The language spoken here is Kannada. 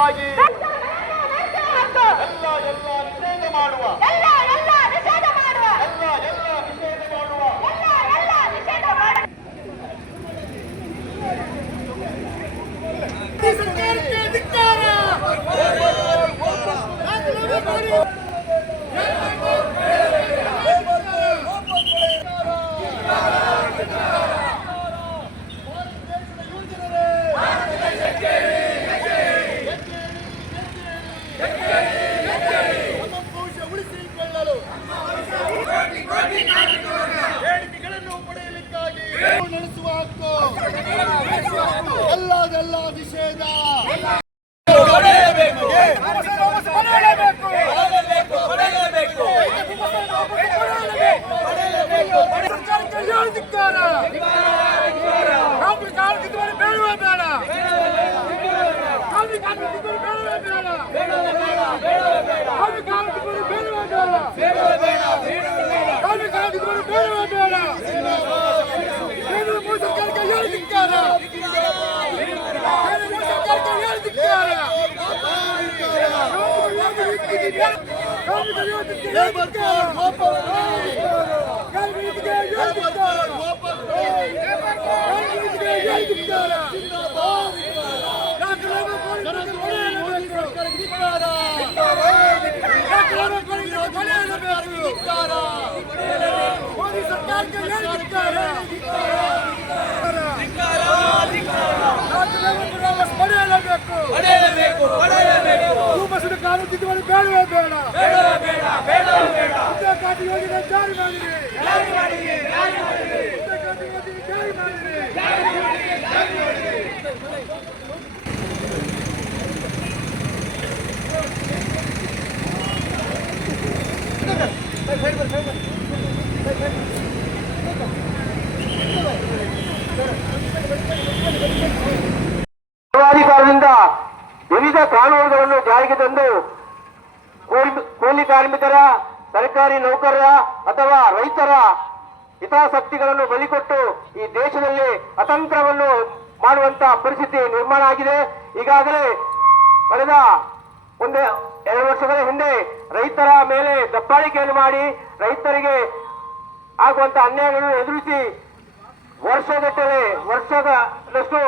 ಉಳಿಸಲಿಕ್ಕಾಗಿ ಎಲ್ಲ ನಿಷೇಧ ಮಾಡುವ ಹೇಳಿಕೆಗಳನ್ನು ಪಡೆಯಲಿಕ್ಕಾಗಿ ನಡೆಸುವ ಹಕ್ಕು ಎಲ್ಲ ನಿಷೇಧ ಮೋದಿ ಸರ್ಕಾರಕ್ಕೆ ಪಡೆಯಲೇಬೇಕು. ಭೂಮಸೂರು ಕಾನೂನು ತಿದ್ದುಪಡಿ ಬೇಡವೇ ಬೇಡ. ಉದ್ಯೋಗಾತಿ ಯೋಜನೆ ಜಾರಿ ಮಾಡಿರಿ. ಸರ್ವಾಧಿಕಾರದಿಂದ ವಿವಿಧ ಕಾನೂನುಗಳನ್ನು ಜಾರಿಗೆ ತಂದು ಕೂಲಿ ಕಾರ್ಮಿಕರ, ಸರ್ಕಾರಿ ನೌಕರರ ಅಥವಾ ರೈತರ ಹಿತಾಸಕ್ತಿಗಳನ್ನು ಬಲಿಕೊಟ್ಟು ಈ ದೇಶದಲ್ಲಿ ಅತಂತ್ರವನ್ನು ಮಾಡುವಂತಹ ಪರಿಸ್ಥಿತಿ ನಿರ್ಮಾಣ ಆಗಿದೆ. ಈಗಾಗಲೇ ಕಳೆದ 2 ವರ್ಷಗಳ ಹಿಂದೆ ರೈತರ ಮೇಲೆ ದಬ್ಬಾಳಿಕೆಯನ್ನು ಮಾಡಿ ರೈತರಿಗೆ ಆಗುವಂತಹ ಅನ್ಯಾಯಗಳನ್ನು ಎದುರಿಸಿ ವರ್ಷದಷ್ಟು